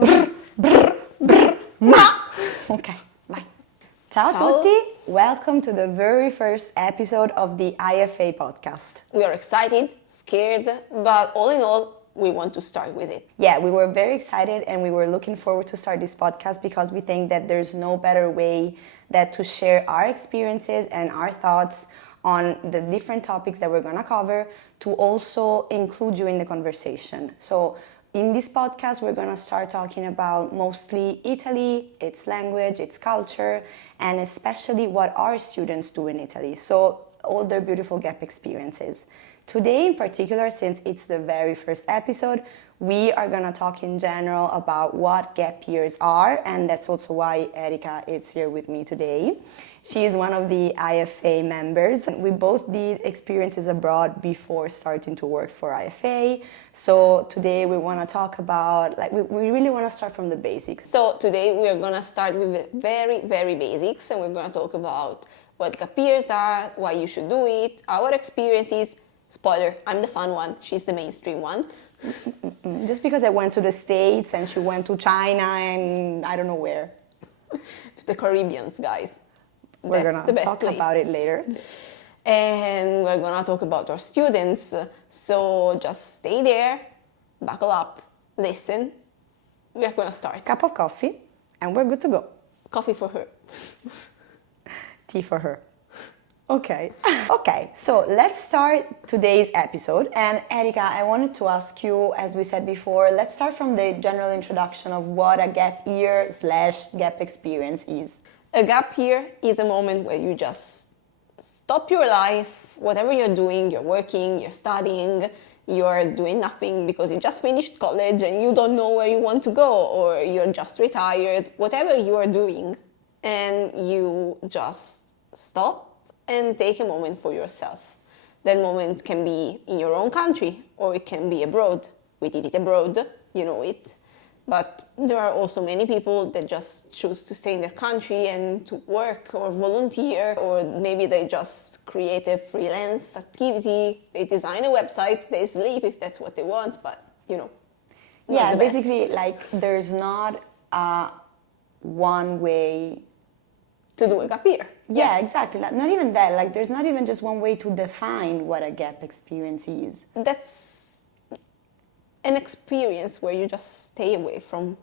Okay, bye. Ciao tutti, welcome to the very first episode of the IFA podcast. We are excited, scared, but all in all, we want to start with it. Yeah, we were very excited and we were looking forward to start this podcast because we think that there's no better way than to share our experiences and our thoughts on the different topics that we're gonna cover to also include you in the conversation. So in this podcast, we're gonna start talking about mostly Italy, its language, its culture, and especially what our students do in Italy. So all their beautiful gap experiences. Today in particular, since it's the very first episode, we are gonna talk in general about what gap years are, and that's also why Erika is here with me today. She is one of the IFA members. We both did experiences abroad before starting to work for IFA. So today we wanna talk about, we really wanna start from the basics. So today we are gonna start with the very, very basics, and we're gonna talk about what gap years are, why you should do it, our experiences. Spoiler, I'm the fun one, she's the mainstream one. Just because I went to the States and she went to China and I don't know where. To the Caribbeans, guys. We're That's gonna the best talk place. about it later. And we're gonna talk about our students. So just stay there, buckle up, listen. We are gonna start. Cup of coffee and we're good to go. Coffee for her. Tea for her. Okay. Okay, so let's start today's episode. And Erika, I wanted to ask you, as we said before, let's start from the general introduction of what a gap year / gap experience is. A gap year is a moment where you just stop your life, whatever you're doing, you're working, you're studying, you're doing nothing because you just finished college and you don't know where you want to go, or you're just retired, whatever you are doing, and you just stop and take a moment for yourself. That moment can be in your own country or it can be abroad. We did it abroad, you know it. But there are also many people that just choose to stay in their country and to work or volunteer, or maybe they just create a freelance activity, they design a website, they sleep if that's what they want, but you know. Yeah, basically there's not one way to do a gap year. Yeah, Yes. exactly. Not even that. There's not even just one way to define what a gap experience is. That's an experience where you just stay away from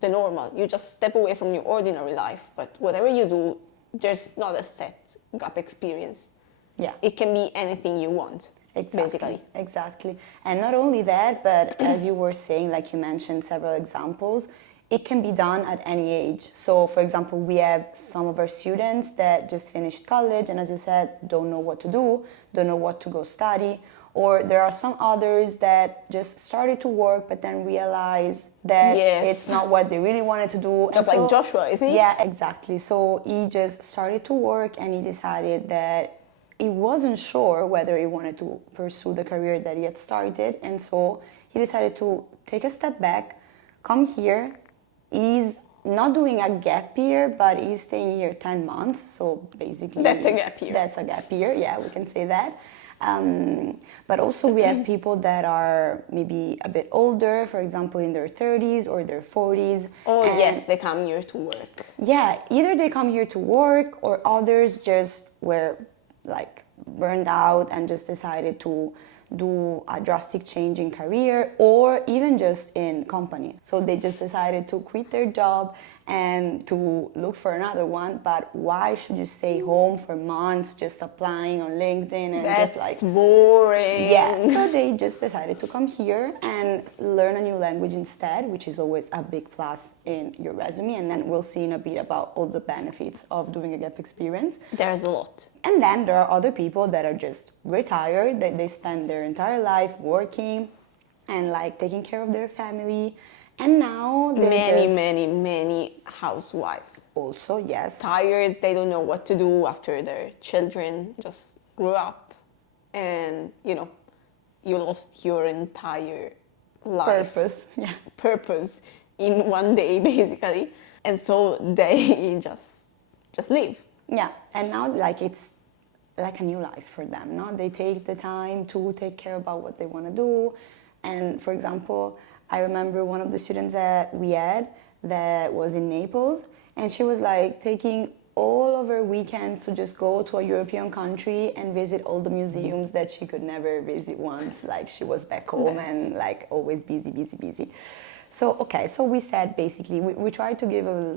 the normal. You just step away from your ordinary life. But whatever you do, there's not a set gap experience. Yeah. It can be anything you want, Exactly. basically. Exactly. And not only that, but as you were saying, like you mentioned several examples, it can be done at any age. So, for example, we have some of our students that just finished college and, as you said, don't know what to do, don't know what to go study. Or there are some others that just started to work but then realized that it's not what they really wanted to do. Just like Joshua, is it? Yeah, exactly. So he just started to work and he decided that he wasn't sure whether he wanted to pursue the career that he had started. And so he decided to take a step back, come here. He's not doing a gap year, but he's staying here 10 months. So basically... That's a gap year. That's a gap year, yeah, we can say that. But also we have people that are maybe a bit older, for example, in their 30s or their 40s. Oh, yes, they come here to work. Yeah, either they come here to work or others just were burned out and just decided to do a drastic change in career or even just in company. So they just decided to quit their job and to look for another one. But why should you stay home for months just applying on LinkedIn and That's boring. Yeah, so they just decided to come here and learn a new language instead, which is always a big plus in your resume. And then we'll see in a bit about all the benefits of doing a gap experience. There's a lot. And then there are other people that are just retired, that they spend their entire life working and taking care of their family. And now many housewives. Also, yes. Tired, they don't know what to do after their children just grew up. And, you lost your entire life. Purpose in one day, basically. And so they just leave. Yeah, and now it's like a new life for them, no? They take the time to take care about what they want to do. And for example, I remember one of the students that we had that was in Naples, and she was like taking all of her weekends to just go to a European country and visit all the museums that she could never visit once. Like she was back home and like always busy, busy, busy. So, okay, so we said basically, we tried to give a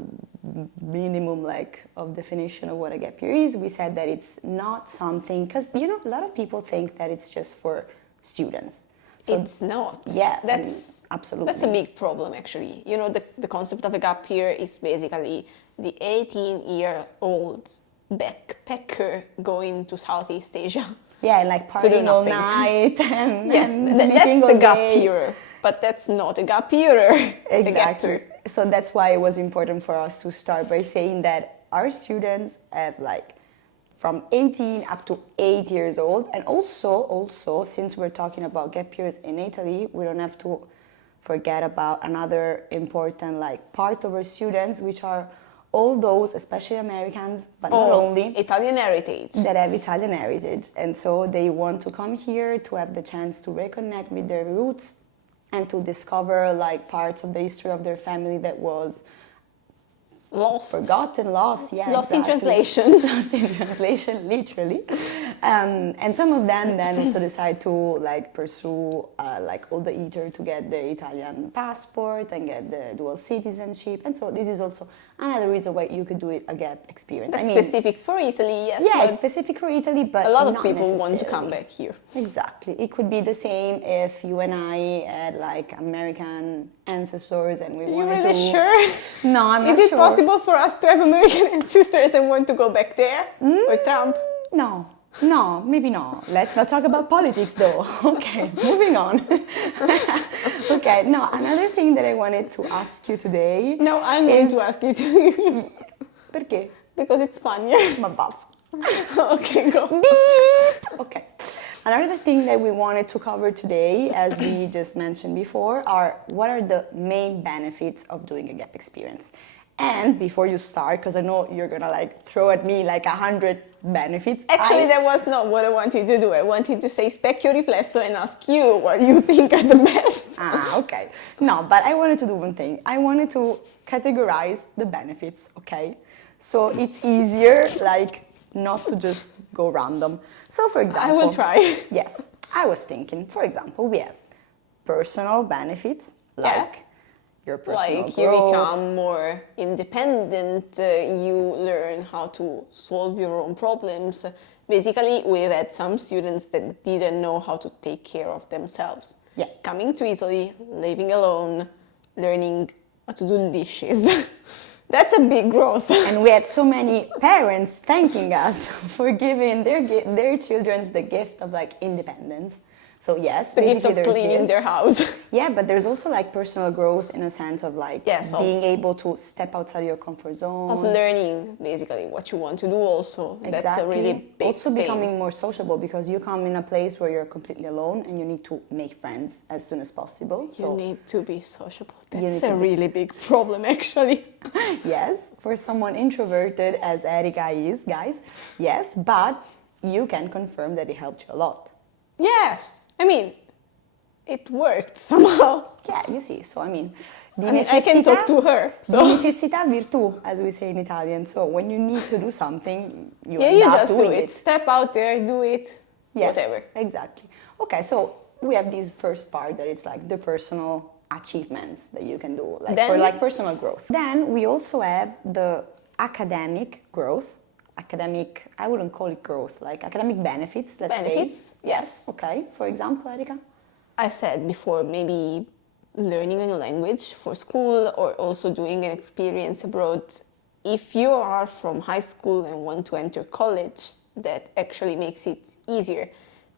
minimum like of definition of what a gap year is. We said that it's not something, because you know, a lot of people think that it's just for students. So, it's not. Yeah, that's absolutely. That's a big problem, actually. You know, the concept of a gap year is basically the 18-year-old backpacker going to Southeast Asia. Yeah, and like partying all night and yes, and that's the gap day. year. But that's not a gap year. Exactly. So that's why it was important for us to start by saying that our students have like from 18 up to 8 years old. And also, since we're talking about gap years in Italy, we don't have to forget about another important like part of our students, which are all those, especially Americans, but not only, Italian heritage. that have Italian heritage. And so they want to come here to have the chance to reconnect with their roots and to discover like parts of the history of their family that was forgotten, lost, yeah, lost exactly. in translation. Lost in translation, literally. And some of them then also decide to like pursue like all the eater to get the Italian passport and get the dual citizenship. And so this is also another reason why you could do it a gap experience. That's specific for Italy, yes. Yeah, it's specific for Italy, but a lot of not people want to come back here. Exactly. It could be the same if you and I had like American ancestors and we wanted to... You're really sure? No, I'm not sure. Is it sure. possible for us to have American ancestors and want to go back there with Trump? No, maybe not. Let's not talk about politics though. Okay, moving on. Okay, no, another thing that I wanted to ask you today... No, I'm going to ask you to... Perché? Because it's funnier. Ma baff. Okay, go. Beep. Okay. Another thing that we wanted to cover today, as we just mentioned before, are what are the main benefits of doing a gap experience. And before you start, because I know you're gonna like throw at me like 100 benefits. Actually, that was not what I wanted to do. I wanted to say specchio riflesso and ask you what you think are the best. Okay. No, but I wanted to do one thing. I wanted to categorize the benefits, okay? So it's easier, like, not to just go random. So, for example... I will try. Yes. I was thinking, for example, we have personal benefits, like your personal growth. You become more independent, you learn how to solve your own problems. Basically, we've had some students that didn't know how to take care of themselves. Yeah. Coming to Italy, living alone, learning how to do dishes. That's a big growth. And we had so many parents thanking us for giving their children the gift of like independence. So yes, the gift of cleaning their house. Yeah, but there's also like personal growth in a sense of like being able to step outside your comfort zone. Of learning basically what you want to do also. Exactly. That's a really big also thing. Becoming more sociable, because you come in a place where you're completely alone and you need to make friends as soon as possible. You need to be sociable. You That's a really big problem actually. Yes, for someone introverted as Erika is, guys. Yes, but you can confirm that it helped you a lot. Yes, I mean, it worked somehow. Yeah, you see, so I mean, I can talk to her. So. Di necessità virtù, as we say in Italian. So when you need to do something, you just do it. Step out there, do it, whatever. Exactly. Okay, so we have this first part that it's like the personal achievements that you can do, like for like personal growth. Then we also have the academic growth. I wouldn't call it growth, like academic benefits, let's say. Benefits, yes. Okay, for example, Erika? I said before, maybe learning a new language for school or also doing an experience abroad. If you are from high school and want to enter college, that actually makes it easier.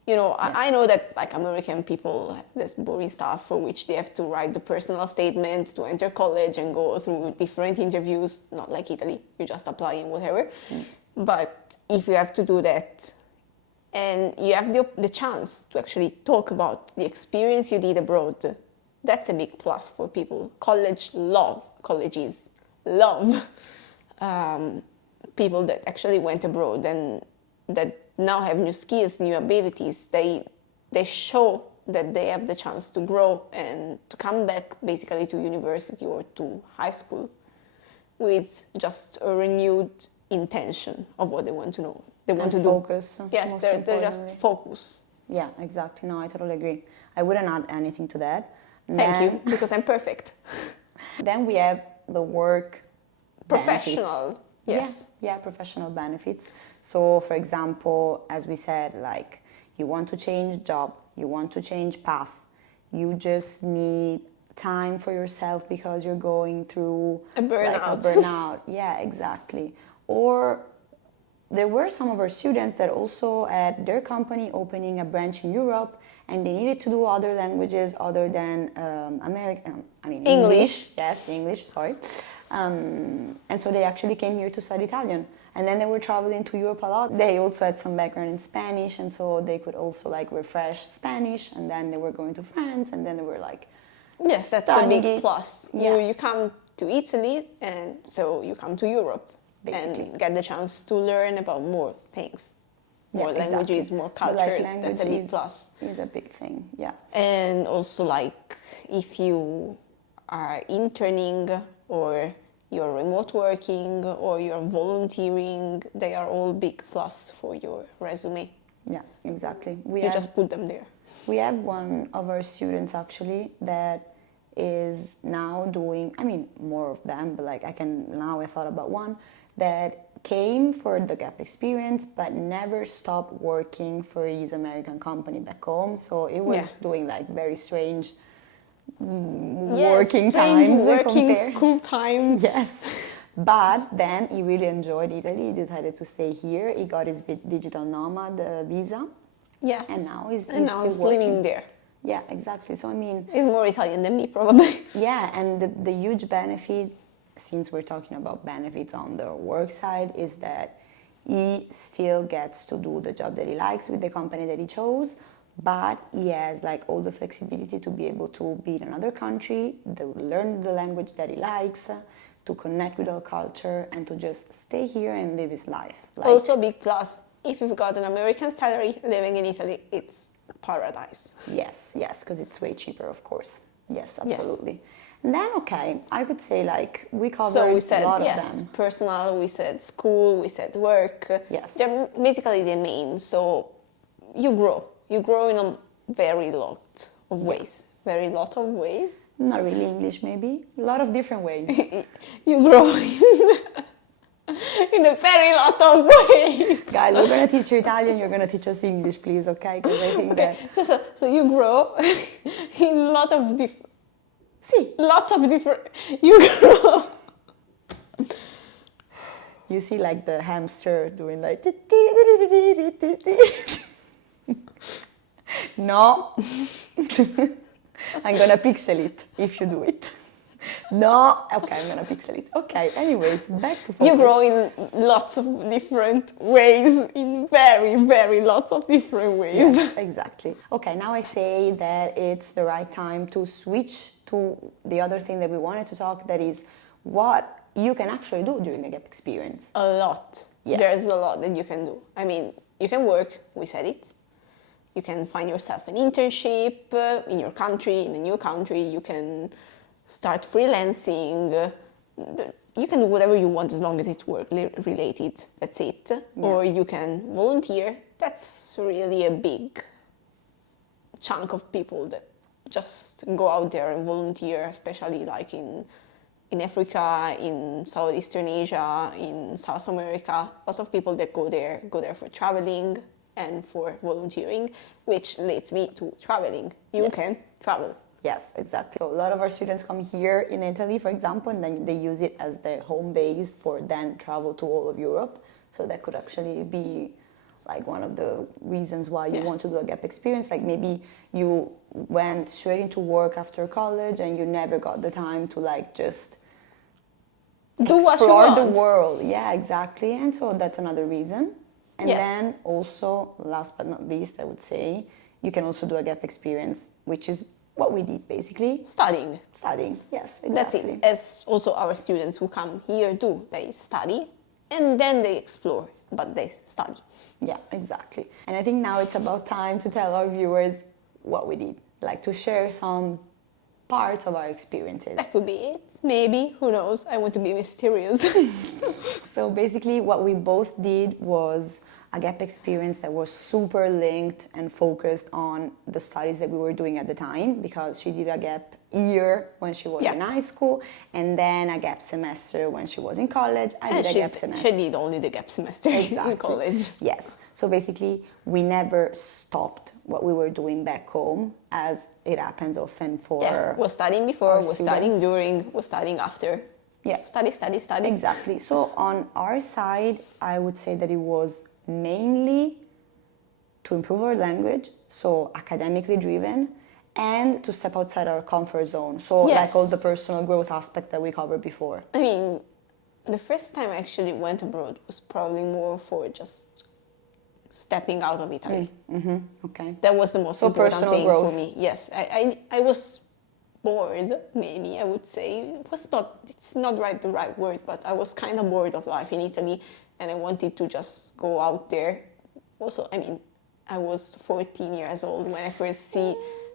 You know, I know that like American people have this boring stuff for which they have to write the personal statement to enter college and go through different interviews, not like Italy, you just apply and whatever. But if you have to do that and you have the chance to actually talk about the experience you did abroad, that's a big plus for people. Colleges love people that actually went abroad and that now have new skills, new abilities. They show that they have the chance to grow and to come back basically to university or to high school with just a renewed intention of what they want to know. They want And to focus. do. Yes, they're just importantly. focus. Yeah, exactly. No, I totally agree. I wouldn't add anything to that. Thank Then- you, because I'm perfect. Then we have the work Professional, benefits. yes. Yeah, professional benefits. So, for example, as we said, like you want to change job, you want to change path, you just need time for yourself because you're going through A burnout. Like a burnout. Yeah, exactly. Or there were some of our students that also had their company opening a branch in Europe, and they needed to do other languages other than American. I mean English. Yes, English. Sorry. And so they actually came here to study Italian. And then they were traveling to Europe a lot. They also had some background in Spanish, and so they could also like refresh Spanish. And then they were going to France, and then they were like, Yes, that's a studying big it. plus. Yeah. You come to Italy, and so you come to Europe Basically. and get the chance to learn about more things, more Yeah, languages, exactly. more But, like, cultures. That's a big language plus. is a big thing. Yeah. And also, like, if you are interning or you're remote working or you're volunteering, they are all big plus for your resume. Yeah, exactly. You just put them there. We have one of our students actually that is now doing, I mean, more of them, but like I thought about one that came for the gap experience but never stopped working for his American company back home. So it was Yeah. doing like very strange Yes, working strange times. working compare- school time. Yes. But then he really enjoyed Italy. He decided to stay here. He got his digital nomad visa. Yeah. And now he's And now still he's living working. there. Yeah, exactly. So I mean, He's more Italian than me, probably. yeah, and the huge benefit, since we're talking about benefits on the work side, is that he still gets to do the job that he likes with the company that he chose, but he has like all the flexibility to be able to be in another country, to learn the language that he likes, to connect with our culture, and to just stay here and live his life. Like, Also, big plus, if you've got an American salary living in Italy, it's paradise. yes, because it's way cheaper, of course. Yes, Yes. absolutely. And then, okay, I could say like we covered So we said, a lot yes, of them. personal, we said school, we said work. Yes. They're basically the main. So you grow. You grow in a very lot of ways. Very lot of ways. Not really English, maybe. A lot of different ways. You grow in a very lot of ways. Guys, we're gonna teach you Italian. You're gonna teach us English, please, okay? Because I think that So you grow in a lot of different. see, Lots of different. You grow. you see like the hamster doing like. No, I'm gonna pixel it if you do it. No, okay, I'm gonna pixel it. Okay, anyways, back to focus. You grow in lots of different ways, in very, very lots of different ways. Yes, exactly. Okay, now I say that it's the right time to switch to the other thing that we wanted to talk, that is what you can actually do during the gap experience. A lot. Yes. There's a lot that you can do. I mean, you can work, we said it. You can find yourself an internship in your country, in a new country. You can start freelancing. You can do whatever you want as long as it's work related. That's it. Yeah. Or you can volunteer. That's really a big chunk of people that just go out there and volunteer, especially like in Africa, in Southeastern Asia, in South America. Lots of people that go there for traveling and for volunteering, which leads me to traveling. You Yes. can travel. Yes, exactly. So a lot of our students come here in Italy, for example, and then they use it as their home base for then travel to all of Europe. So that could actually be like one of the reasons why you want to Yes. do a gap experience. Like maybe you went straight into work after college and you never got the time to like just Do what you explore want. the world. Yeah, exactly. And so that's another reason. And Yes. then also, last but not least, I would say, you can also do a gap experience, which is what we did basically. Studying. Studying, yes, exactly. That's it. As also our students who come here do. They study and then they explore, but they study. Yeah, exactly. And I think now it's about time to tell our viewers what we did, like to share some parts of our experiences. That could be it. Maybe. Who knows? I want to be mysterious. So basically what we both did was a gap experience that was super linked and focused on the studies that we were doing at the time, because she did a gap year when she was in high school, and then a gap semester when she was in college. I did a gap semester. She did only the gap semester in college. Yes. So basically, we never stopped what we were doing back home, as it happens often for we're studying before, we're studying during, we're studying after. Yeah. Study. Exactly. So on our side, I would say that it was mainly to improve our language, so academically driven, and to step outside our comfort zone. So like all the personal growth aspect that we covered before. I mean, the first time I actually went abroad was probably more for just stepping out of Italy. Okay. That was the most important thing growth. for me. Yes, I was bored, maybe I would say. It's not the right word, but I was kind of bored of life in Italy, and I wanted to just go out there. Also, I mean, I was 14 years old when I first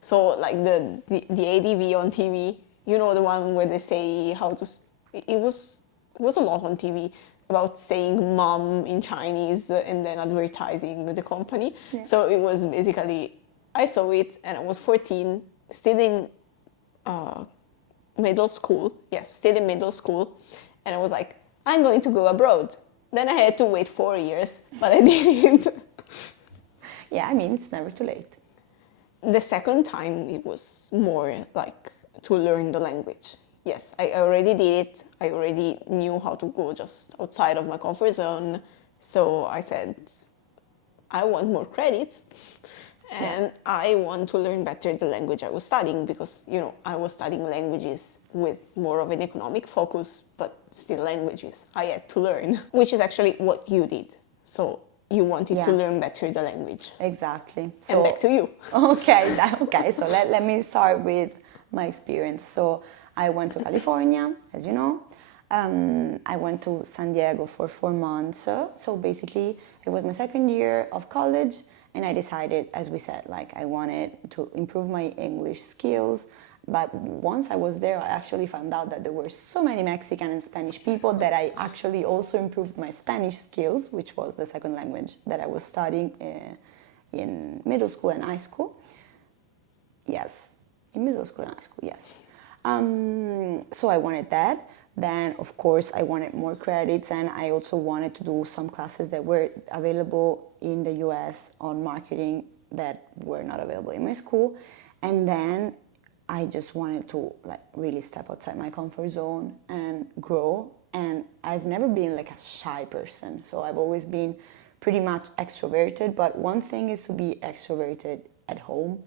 saw like the ADV on TV. You know, the one where they say how to. It was a lot on TV about saying mom in Chinese and then advertising with the company. Yeah. So it was basically, I saw it and I was 14, still in middle school. Yes, still in middle school. And I was like, I'm going to go abroad. Then I had to wait 4 years, but I didn't. Yeah, I mean, it's never too late. The second time, it was more like to learn the language. Yes, I already did it. I already knew how to go just outside of my comfort zone. So I said, I want more credits and I want to learn better the language I was studying, because, you know, I was studying languages with more of an economic focus, but still languages I had to learn, which is actually what you did. So you wanted to learn better the language. Exactly. So, and back to you. Okay. So let me start with my experience. So I went to California, as you know. I went to San Diego for 4 months. So basically, it was my second year of college, and I decided, as we said, like I wanted to improve my English skills. But once I was there, I actually found out that there were so many Mexican and Spanish people that I actually also improved my Spanish skills, which was the second language that I was studying in middle school and high school. Yes, in middle school and high school, yes. So I wanted that. Then, of course, I wanted more credits, and I also wanted to do some classes that were available in the US on marketing that were not available in my school. And then I just wanted to like really step outside my comfort zone and grow. And I've never been like a shy person, so I've always been pretty much extroverted. But one thing is to be extroverted at home,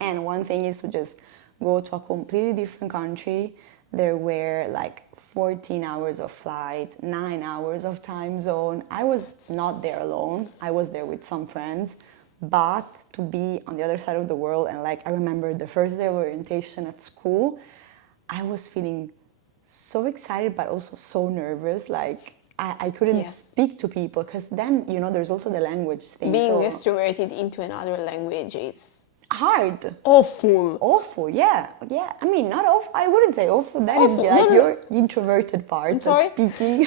and one thing is to just go to a completely different country. There were like 14 hours of flight, 9 hours of time zone. I was not there alone. I was there with some friends. But to be on the other side of the world, and like I remember the first day of orientation at school, I was feeling so excited but also so nervous. Like I couldn't speak to people, because then, you know, there's also the language thing. Being extroverted into another language is hard. Awful, yeah. I mean, not awful. I wouldn't say awful. That is like your introverted part of speaking.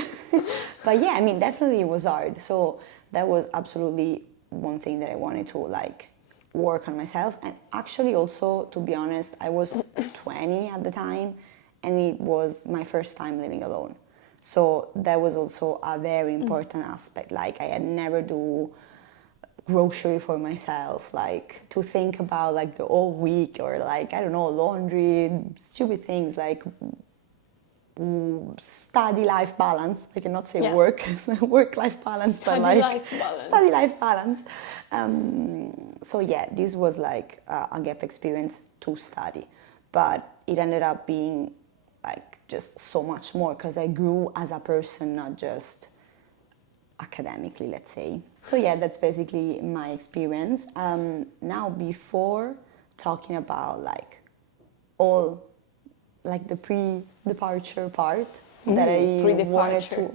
But yeah, I mean, definitely it was hard. So that was absolutely one thing that I wanted to like work on myself. And actually also, to be honest, I was 20 at the time, and it was my first time living alone. So that was also a very important aspect. Like I had never do grocery for myself, like to think about like the whole week, or like, I don't know, laundry, stupid things like study life balance. I cannot say work life balance, study life balance. So yeah, this was like a gap experience to study, but it ended up being like just so much more, because I grew as a person, not just academically, let's say. So yeah, that's basically my experience. Now, before talking about like all like the pre-departure part that I wanted to,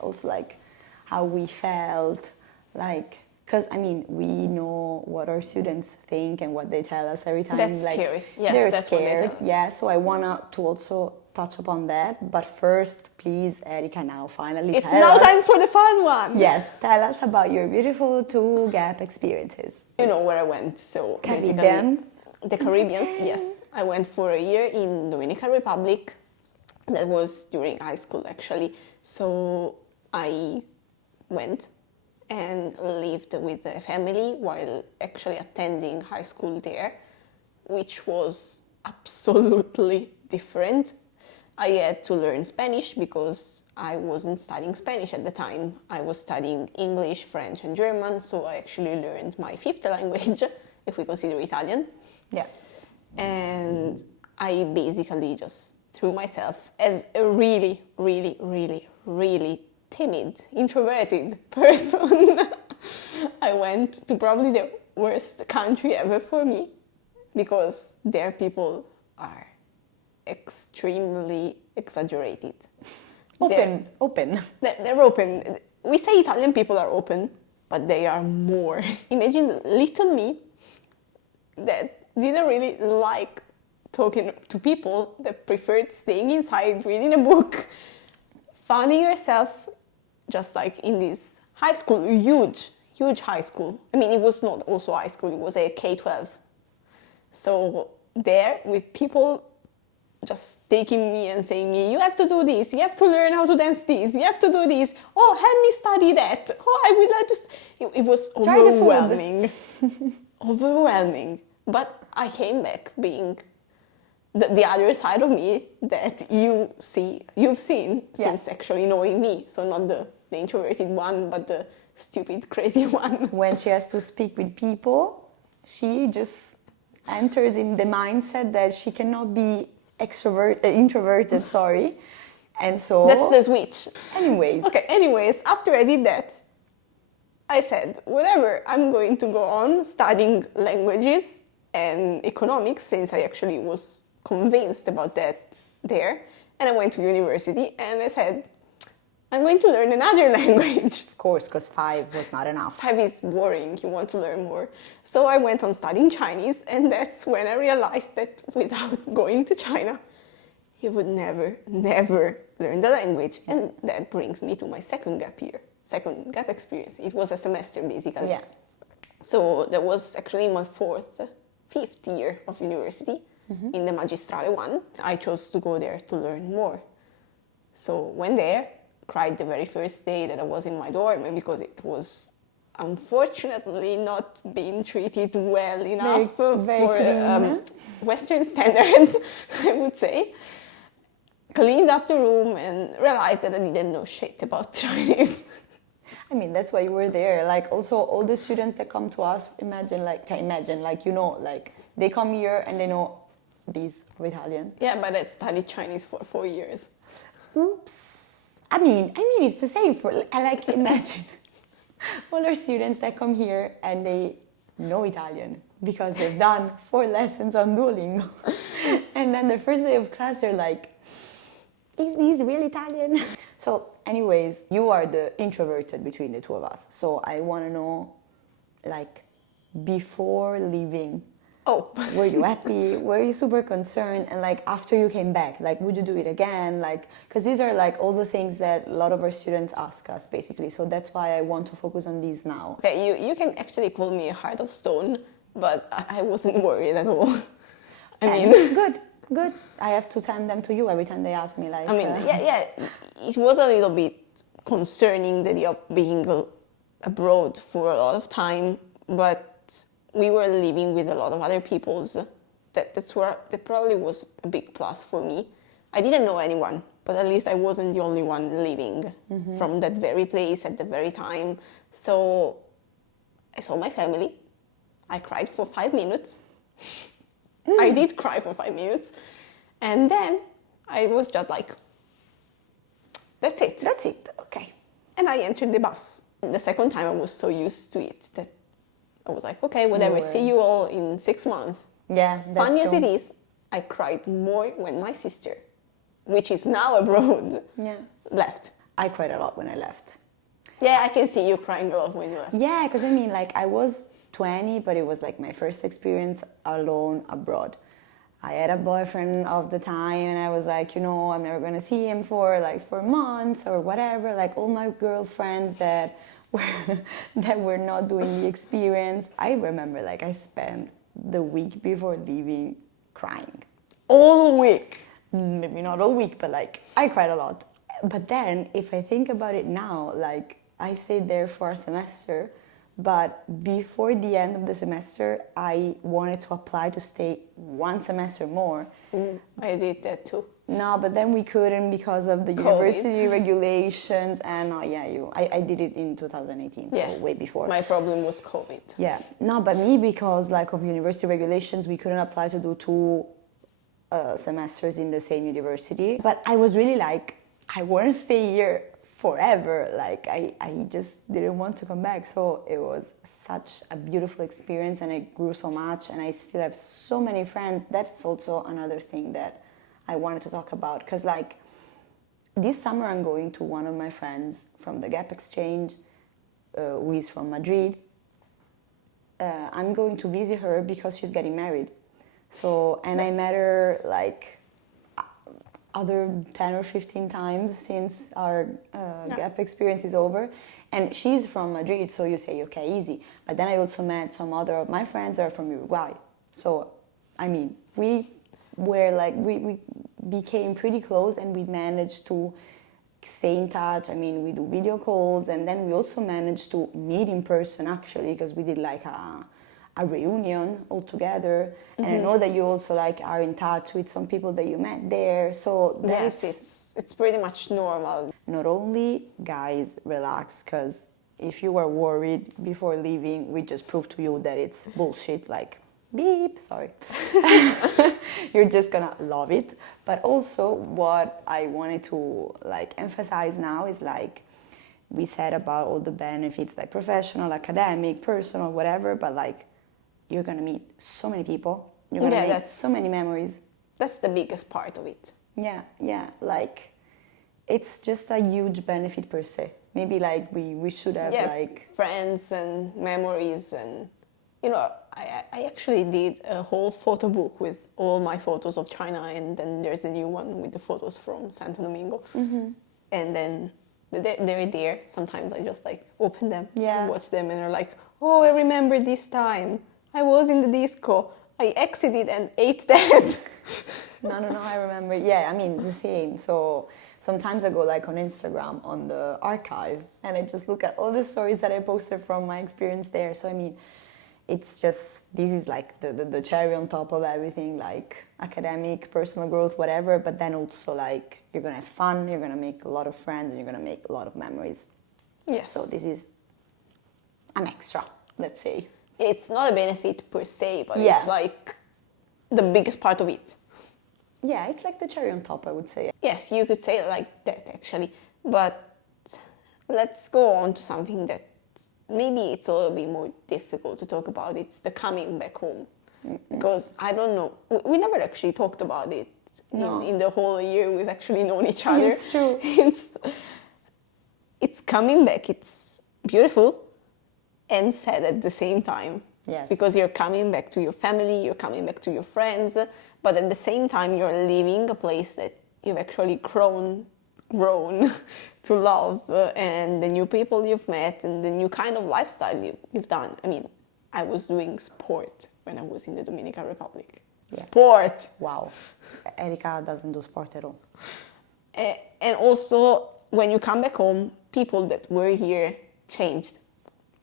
also like how we felt, like Because, I mean, we know what our students think and what they tell us every time. That's like, scary. Yes, they're that's what they scared. tell us. Yeah, so I want to also touch upon that. But first, please, Erika, now finally It's tell now us. time for the fun one. Yes, tell us about your beautiful 2 gap experiences. You know where I went, so Caribbean. basically the Caribbean, yes. I went for a year in Dominican Republic. That was during high school, actually. So I went and lived with a family while actually attending high school there, which was absolutely different. I had to learn Spanish because I wasn't studying Spanish at the time. I was studying English, French, and German, so I actually learned my 5th language, if we consider Italian. Yeah. And I basically just threw myself as a really, really, really, really timid, introverted person. I went to probably the worst country ever for me because their people are extremely exaggerated. Open. They're open. We say Italian people are open, but they are more. Imagine little me that didn't really like talking to people, that preferred staying inside, reading a book, finding yourself just like in this high school, huge high school. I mean, it was not also high school, it was a K-12. So there with people just taking me and saying me, you have to do this, you have to learn how to dance this, you have to do this, oh, help me study that, oh, I would like to... It was overwhelming. Overwhelming. But I came back being the other side of me that you've seen since actually knowing me. So not the introverted one, but the stupid, crazy one. When she has to speak with people, she just enters in the mindset that she cannot be introverted, sorry. And so... That's the switch. Anyways, after I did that, I said, whatever, I'm going to go on studying languages and economics, since I actually was convinced about that there. And I went to university and I said, I'm going to learn another language. Of course, because 5 was not enough. 5 is boring, you want to learn more. So I went on studying Chinese, and that's when I realized that without going to China, you would never learn the language. And that brings me to my second gap experience. It was a semester, basically. Yeah. So that was actually my 5th year of university, in the Magistrale one. I chose to go there to learn more. So went there, cried the very first day that I was in my dorm, because it was unfortunately not being treated well enough for Western standards, I would say. Cleaned up the room and realized that I didn't know shit about Chinese. I mean, that's why you were there. Like, also, all the students that come to us, imagine, they come here and they know these of Italian. Yeah, but I studied Chinese for 4 years. Oops. I mean, it's the same imagine all our students that come here and they know Italian because they've done 4 lessons on Duolingo. And then the first day of class, they're like, is this real Italian? So anyways, you are the introverted between the 2 of us. So I want to know, before leaving, were you happy? Were you super concerned? And after you came back, would you do it again? Because these are all the things that a lot of our students ask us, basically. So that's why I want to focus on these now. Okay, you can actually call me a heart of stone, but I wasn't worried at all. Good. I have to send them to you every time they ask me. Yeah. It was a little bit concerning, the idea of being abroad for a lot of time, but we were living with a lot of other peoples. That probably was a big plus for me. I didn't know anyone, but at least I wasn't the only one living from that very place at the very time. So I saw my family. I cried for 5 minutes. I did cry for 5 minutes. And then I was just like, that's it, okay. And I entered the bus. The second time I was so used to it that I was like, okay, whatever, see you all in 6 months. Yeah, that's Funny as true. it is, I cried more when my sister, which is now abroad, left. I cried a lot when I left. Yeah, I can see you crying a lot when you left. Yeah, because I mean, like, I was 20, but it was like my first experience alone abroad. I had a boyfriend of the time, and I was like, I'm never gonna see him for like 4 months or whatever. Like all my girlfriends that were not doing the experience. I remember, like, I spent the week before leaving crying. All week. Maybe not all week, but like I cried a lot. But then, if I think about it now, like I stayed there for a semester. But before the end of the semester, I wanted to apply to stay 1 semester more. I did that too. No, but then we couldn't because of the COVID. university regulations. And I did it in 2018, so way before. My problem was COVID. Yeah, no, but me, because like of university regulations, we couldn't apply to do 2 semesters in the same university. But I was really like, I want to stay here forever. Like I just didn't want to come back. So it was such a beautiful experience, and I grew so much, and I still have so many friends. That's also another thing that I wanted to talk about, because like this summer I'm going to one of my friends from the Gap Exchange, who is from Madrid. I'm going to visit her because she's getting married. So, and I met her like other 10 or 15 times since our Gap experience is over. And she's from Madrid, so you say, okay, easy. But then I also met some other of my friends that are from Uruguay. So, I mean, we became pretty close, and we managed to stay in touch. I mean, we do video calls, and then we also managed to meet in person, actually, because we did like a reunion all together. And I know that you also like are in touch with some people that you met there. So yes, it's pretty much normal. Not only, guys, relax, because if you were worried before leaving, we just proved to you that it's bullshit. Like, beep, sorry. You're just gonna love it. But also, what I wanted to like emphasize now is like we said about all the benefits, like professional, academic, personal, whatever. But like, you're gonna meet so many people. You're gonna make so many memories. That's the biggest part of it. Yeah. Like, it's just a huge benefit per se. Maybe like we should have like friends and memories, and I actually did a whole photo book with all my photos of China, and then there's a new one with the photos from Santo Domingo. And then they're there. Sometimes I just like open them and watch them, and they're like, oh, I remember this time. I was in the disco. I exited and ate that. No, I remember. Yeah, I mean, the same. So sometimes I go like on Instagram on the archive, and I just look at all the stories that I posted from my experience there. So I mean, it's just, this is like the cherry on top of everything, like academic, personal growth, whatever. But then also like you're going to have fun, you're going to make a lot of friends, and you're going to make a lot of memories. Yes. So this is an extra, let's say. It's not a benefit per se, but it's like the biggest part of it. Yeah, it's like the cherry on top, I would say. Yes, you could say it like that, actually. But let's go on to something that maybe it's a little bit more difficult to talk about. It's the coming back home. Because I don't know, we never actually talked about it in the whole year we've actually known each other. It's true. It's coming back. It's beautiful and sad at the same time. Yes. Because you're coming back to your family, you're coming back to your friends, but at the same time you're leaving a place that you've actually grown to love, and the new people you've met, and the new kind of lifestyle you've done. I mean, I was doing sport when I was in the Dominican Republic. Yeah. Sport! Wow. Erika doesn't do sport at all. And also, when you come back home, people that were here changed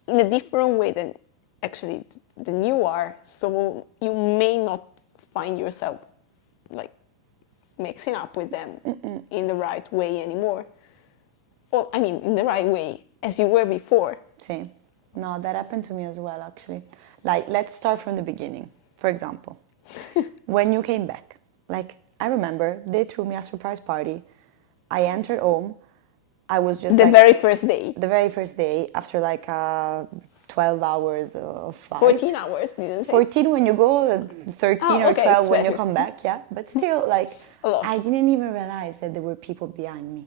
in a different way than actually than you are. So you may not find yourself like mixing up with them in the right way anymore. Or, I mean, in the right way as you were before. Same. No, that happened to me as well, actually. Like, let's start from the beginning. For example, when you came back, like, I remember they threw me a surprise party. I entered home. I was just the very first day. The very first day, after like 12 hours of flight. 14 hours, didn't say? 14 when you go, 13 or 12 when you come back, yeah. But still, like, I didn't even realize that there were people behind me.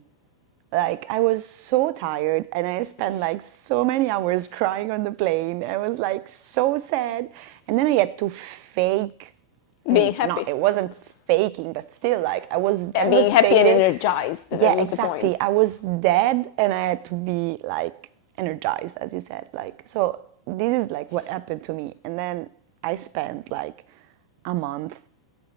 Like, I was so tired, and I spent like so many hours crying on the plane. I was like so sad, and then I had to fake Being No, happy. it wasn't faking, but still, like, I was Being happy and devastated. energized. Yeah, That was exactly. the point. I was dead, and I had to be like energized, as you said. Like, so this is like what happened to me, and then I spent like a month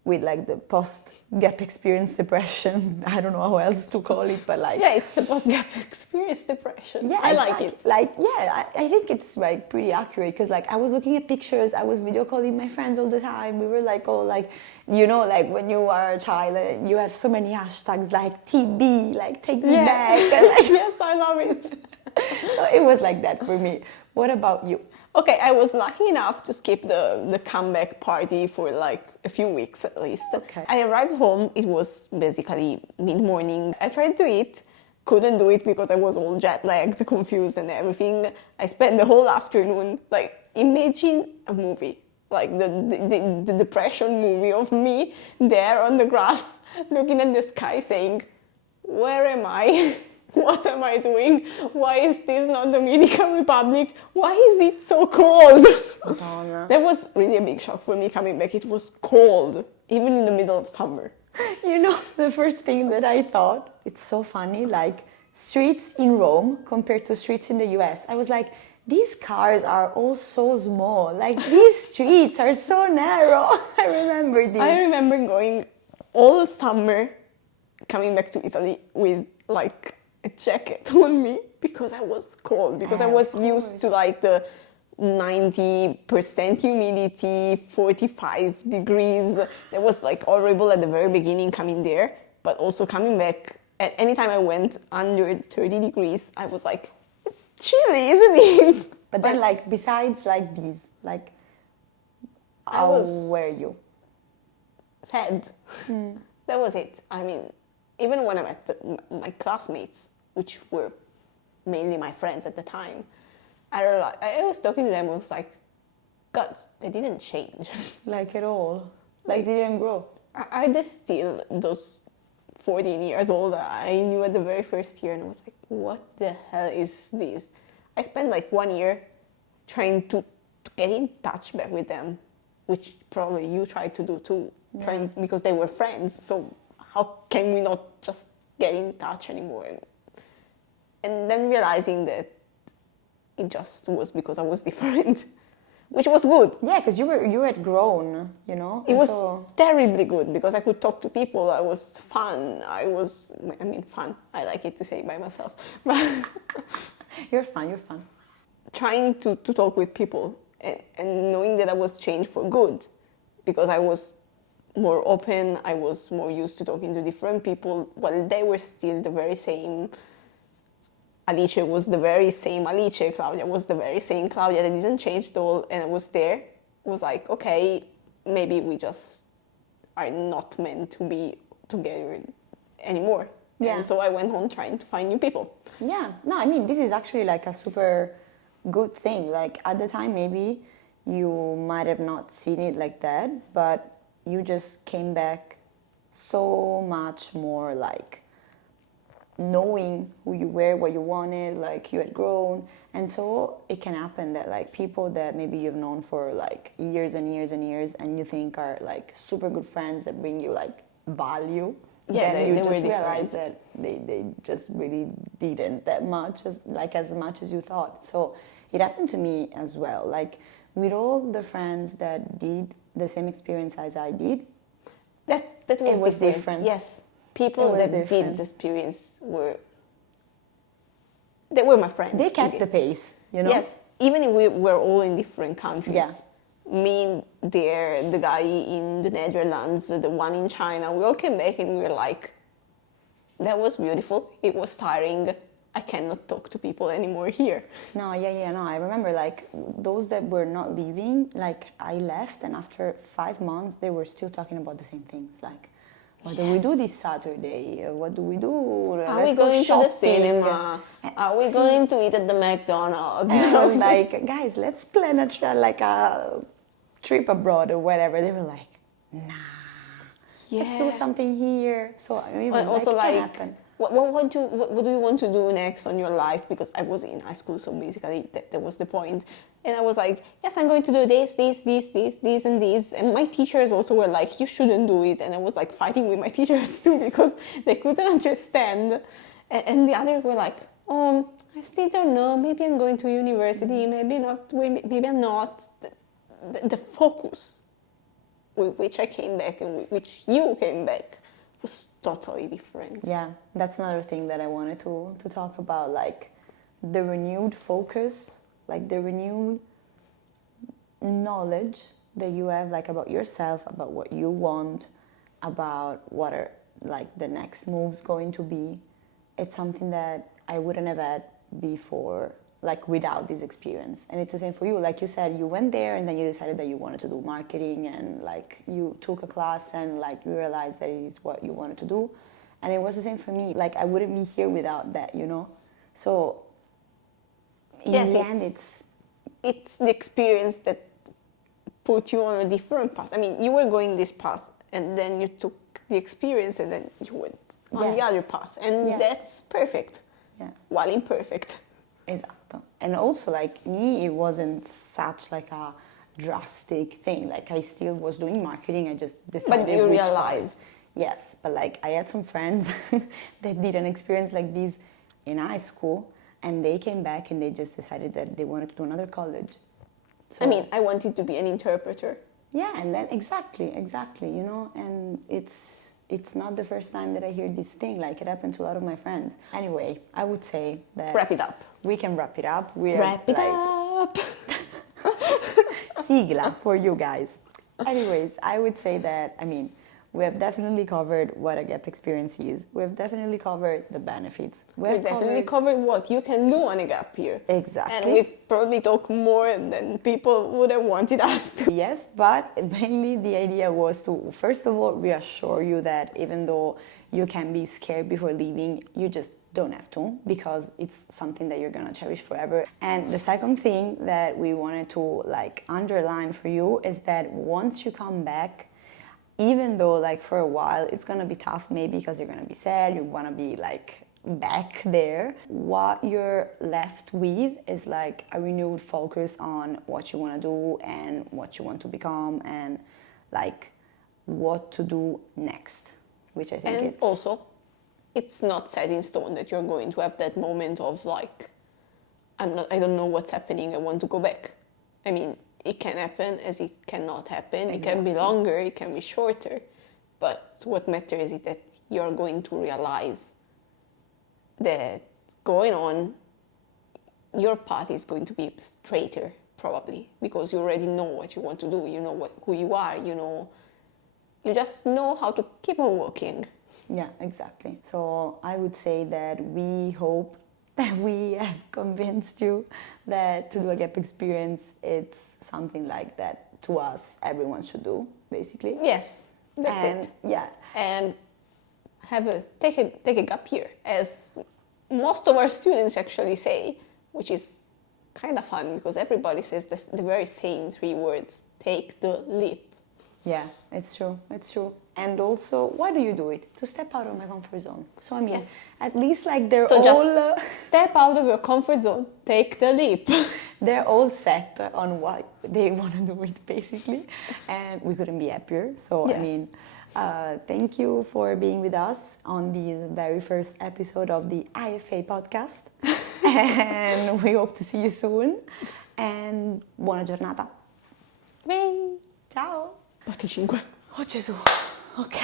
with like the post-gap experience depression. I don't know how else to call it, but like Yeah, it's the post-gap experience depression. yeah, I like exactly. it. Like, yeah, I think it's like pretty accurate because like I was looking at pictures, I was video calling my friends all the time. We were like, oh, like, you know, like when you are a child, you have so many hashtags like TB, like take me back. And, like, Yes, I love it. so it was like that for me. What about you? Okay, I was lucky enough to skip the comeback party for like a few weeks at least. Okay. I arrived home, it was basically mid-morning. I tried to eat, couldn't do it because I was all jet-lagged, confused and everything. I spent the whole afternoon, like, imagine a movie. Like the depression movie of me there on the grass, looking at the sky saying, where am I? What am I doing? Why is this not Dominican Republic? Why is it so cold? Donna. That was really a big shock for me coming back. It was cold, even in the middle of summer. You know, the first thing that I thought, it's so funny, like streets in Rome compared to streets in the US. I was like, these cars are all so small. Like, these streets are so narrow. I remember this. I remember going all summer, coming back to Italy with like a jacket on me because I was cold, because I was used to like the 90% humidity, 45 degrees. That was like horrible at the very beginning coming there, but also coming back, at any time I went under 30 degrees, I was like, it's chilly, isn't it? But then, like, besides like these, like, how were you? Sad. That was it. I mean, even when I met my classmates, which were mainly my friends at the time, I was talking to them, I was like, God, they didn't change. Like, at all? Like, they didn't grow? Are they still those 14 years old I knew at the very first year? And I was like, what the hell is this? I spent like 1 year trying to get in touch back with them, which probably you tried to do too, trying, because they were friends. So how can we not just get in touch anymore? And then realizing that it just was because I was different, which was good. Yeah, because you had grown, you know? It and was so... terribly good because I could talk to people. I was fun. Fun. I like it to say by myself. You're fun. Trying to talk with people and knowing that I was changed for good because I was more open, I was more used to talking to different people, while they were still the very same. Alice was the very same Alice, Claudia was the very same Claudia, they didn't change at all, and I was there. It was like, okay, maybe we just are not meant to be together anymore. Yeah. And so I went on trying to find new people. Yeah, no, I mean, this is actually like a super good thing. Like, at the time, maybe you might have not seen it like that, but you just came back so much more like knowing who you were, what you wanted, like you had grown. And so it can happen that like people that maybe you've known for like years and years and years and you think are like super good friends that bring you like value, Yeah, then you they just were realize different. that they just really didn't that much as much as you thought. So it happened to me as well. Like, with all the friends that did the same experience as I did, That was different. Yes, people was that different. did the experience they were my friends. they kept the pace, you know? Yes, even if we were all in different countries. Yeah. Me there, the guy in the Netherlands, the one in China, we all came back and we were like, that was beautiful, it was tiring, I cannot talk to people anymore here. No, I remember like those that were not leaving, like I left and after 5 months they were still talking about the same things, like, what do we do this Saturday? What do we do? Are we going to the cinema? Are we going to eat at the McDonald's? And I was like, guys, let's plan a trip abroad or whatever. They were like, nah, let's do something here. So I mean, But also it can like happen. what do you want to do next on your life? Because I was in high school, so basically that was the point. And I was like, yes, I'm going to do this, and this. And my teachers also were like, you shouldn't do it. And I was like fighting with my teachers too because they couldn't understand. And the others were like, oh, I still don't know. Maybe I'm going to university. Maybe not. Maybe I'm not. The focus with which I came back and with which you came back was totally different. Yeah, that's another thing that I wanted to talk about, like the renewed focus, like the renewed knowledge that you have, like about yourself, about what you want, about what are like the next moves going to be. It's something that I wouldn't have had before, like without this experience. And it's the same for you. Like you said, you went there and then you decided that you wanted to do marketing, and like you took a class and like you realized that it is what you wanted to do. And it was the same for me. Like I wouldn't be here without that, you know? So in yes, the end, it's the experience that put you on a different path. I mean, you were going this path and then you took the experience and then you went on the other path. And that's perfect. Yeah. While imperfect. Esatto. And also, like, me, it wasn't such, like, a drastic thing. Like, I still was doing marketing, I just decided But you which realized. part. Yes, but, like, I had some friends that did an experience like this in high school, and they came back and they just decided that they wanted to do another college. So, I mean, I wanted to be an interpreter. yeah, and then, exactly, you know, and it's not the first time that I hear this thing. Like, it happened to a lot of my friends. Anyway, I would say that... Wrap it up. We can wrap it up. Wrap it up! Sigla for you guys. Anyways, I would say that, I mean, we have definitely covered what a gap experience is. We have definitely covered the benefits. We definitely covered what you can do on a gap year. Exactly. And we've probably talked more than people would have wanted us to. Yes, but mainly the idea was to, first of all, reassure you that even though you can be scared before leaving, you just don't have to, because it's something that you're gonna cherish forever. And the second thing that we wanted to like underline for you is that once you come back, even though like for a while it's gonna be tough, maybe because you're gonna be sad, you wanna be like back there, what you're left with is like a renewed focus on what you wanna do and what you want to become and like what to do next, which I think And it's... also, it's not set in stone that you're going to have that moment of like, I don't know what's happening, I want to go back. I mean, it can happen as it cannot happen. Exactly. It can be longer, it can be shorter. But what matters is that you're going to realize that going on, your path is going to be straighter, probably, because you already know what you want to do, you know who you are, you just know how to keep on walking. Yeah, exactly. So I would say that we hope that we have convinced you that to do a gap experience, it's something like that to us, everyone should do, basically. Yes, that's it. Yeah. And take a gap year, as most of our students actually say, which is kind of fun because everybody says the very same 3 words: take the leap. Yeah, it's true. And also, why do you do it? To step out of my comfort zone. So I mean, yes. At least like they're all... So just step out of your comfort zone, take the leap. They're all set on what they want to do it, basically. And we couldn't be happier. So, yes. I mean, thank you for being with us on the very first episode of the IFA podcast. And we hope to see you soon. And buona giornata. Bye. Ciao. Batti 5. Oh Gesù. Ok.